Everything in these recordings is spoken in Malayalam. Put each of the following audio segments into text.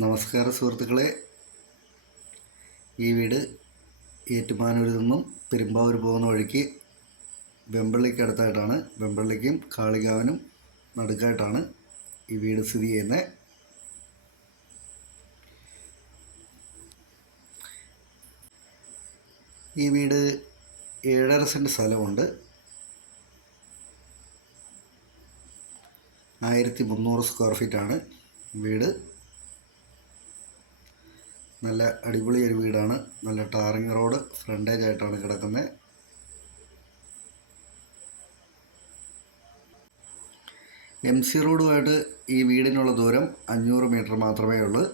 നമസ്കാരം സുഹൃത്തുക്കളെ, ഈ വീട് ഏറ്റുമാനൂരിൽ നിന്നും പെരുമ്പാവൂർ പോകുന്ന വഴിക്ക് വെമ്പള്ളിക്ക് അടുത്തായിട്ടാണ്. വെമ്പള്ളിക്കും കാളികാവിനും നടുക്കായിട്ടാണ് ഈ വീട് സ്ഥിതി ചെയ്യുന്നത്. ഈ വീട് 7.5 സെൻറ്റ് സ്ഥലമുണ്ട്. 1300 സ്ക്വയർ ഫീറ്റാണ് വീട്. നല്ല അടിപൊളി ഒരു വീടാണ്. നല്ല ടാറിങ് റോഡ് ഫ്രണ്ടേജ് ആയിട്ടാണ് കിടക്കുന്നത്. MC റോഡുമായിട്ട് ഈ വീടിനുള്ള ദൂരം 500 മീറ്റർ മാത്രമേ ഉള്ളൂ.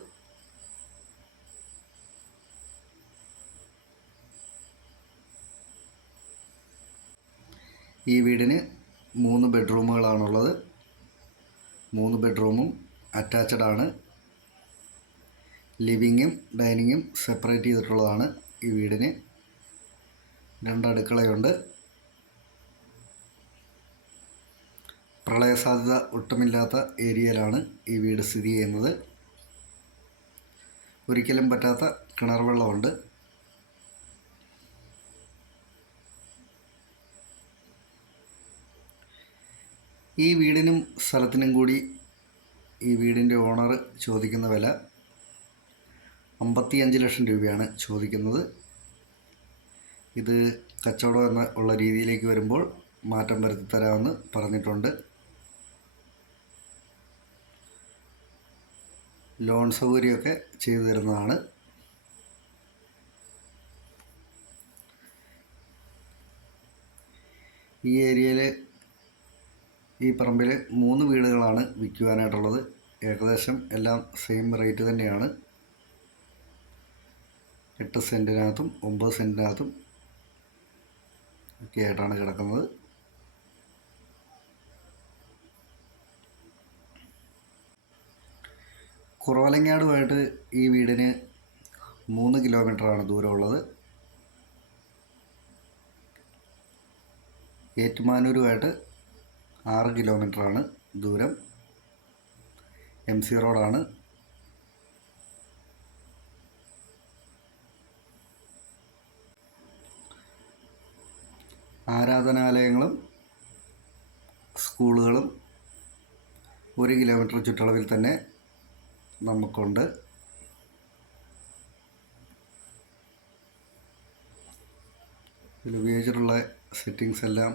ഈ വീടിന് 3 ബെഡ്റൂമുകളാണുള്ളത്. 3 ബെഡ്റൂമും അറ്റാച്ച്ഡ് ആണ്. ലിവിങ്ങും ഡൈനിങ്ങും സെപ്പറേറ്റ് ചെയ്തിട്ടുള്ളതാണ്. ഈ വീടിന് 2 അടുക്കളയുണ്ട്. പ്രളയസാധ്യത ഒട്ടുമില്ലാത്ത ഏരിയയിലാണ് ഈ വീട് സ്ഥിതി ചെയ്യുന്നത്. ഒരിക്കലും പറ്റാത്ത കിണർ വെള്ളമുണ്ട്. ഈ വീടിനും സ്ഥലത്തിനും കൂടി ഈ വീടിൻ്റെ ഓണർ ചോദിക്കുന്ന വില 55 ലക്ഷം രൂപയാണ് ചോദിക്കുന്നത്. ഇത് കച്ചവടം ഉള്ള രീതിയിലേക്ക് വരുമ്പോൾ മാറ്റം വരുത്തി തരാമെന്ന് പറഞ്ഞിട്ടുണ്ട്. ലോൺ സൗകര്യമൊക്കെ ചെയ്തു തരുന്നതാണ്. ഈ ഏരിയയിൽ ഈ പറമ്പിൽ 3 വീടുകളാണ് വിൽക്കുവാനായിട്ടുള്ളത്. ഏകദേശം എല്ലാം സെയിം റേറ്റ് തന്നെയാണ്. 8 സെൻറ്റിനകത്തും 9 സെൻറ്റിനകത്തും ഒക്കെ ആയിട്ടാണ് കിടക്കുന്നത്. കുറവലങ്ങാടുമായിട്ട് ഈ വീടിന് 3 കിലോമീറ്ററാണ് ദൂരമുള്ളത്. ഏറ്റുമാനൂരുമായിട്ട് 6 കിലോമീറ്ററാണ് ദൂരം. MC റോഡാണ്. ആരാധനാലയങ്ങളും സ്കൂളുകളും 1 കിലോമീറ്റർ ചുറ്റളവിൽ തന്നെ നമുക്കുണ്ട്. ഇതിൽ ഉപയോഗിച്ചിട്ടുള്ള സെറ്റിങ്സ് എല്ലാം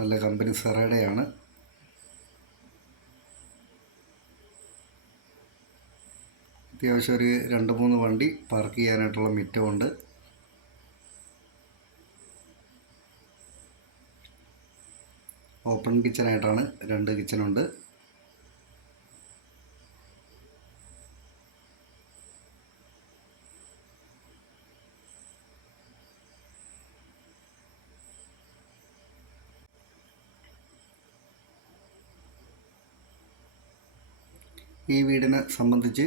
നല്ല കമ്പനി സെറയുടെയാണ്. അത്യാവശ്യം ഒരു 2-3 വണ്ടി പാർക്ക് ചെയ്യാനായിട്ടുള്ള മുറ്റമുണ്ട്. ഓപ്പൺ കിച്ചനായിട്ടാണ്. 2 കിച്ചനുണ്ട്. ഈ വീടിനെ സംബന്ധിച്ച്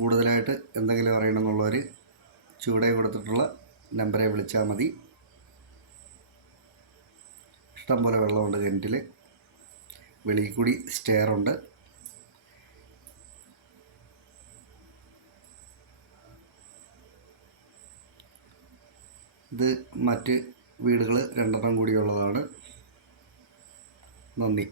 കൂടുതലായിട്ട് എന്തെങ്കിലും അറിയണമെന്നുള്ളവർ ചുവടെ കൊടുത്തിട്ടുള്ള നമ്പറെ വിളിച്ചാൽ മതി. ഇഷ്ടംപോലെ വെള്ളമുണ്ട് കിണറ്റിൽ. വെളിയിൽ കൂടി സ്റ്റെയറുണ്ട്. ഇത് മറ്റ് വീടുകൾ 2 കൂടിയുള്ളതാണ്. നന്ദി.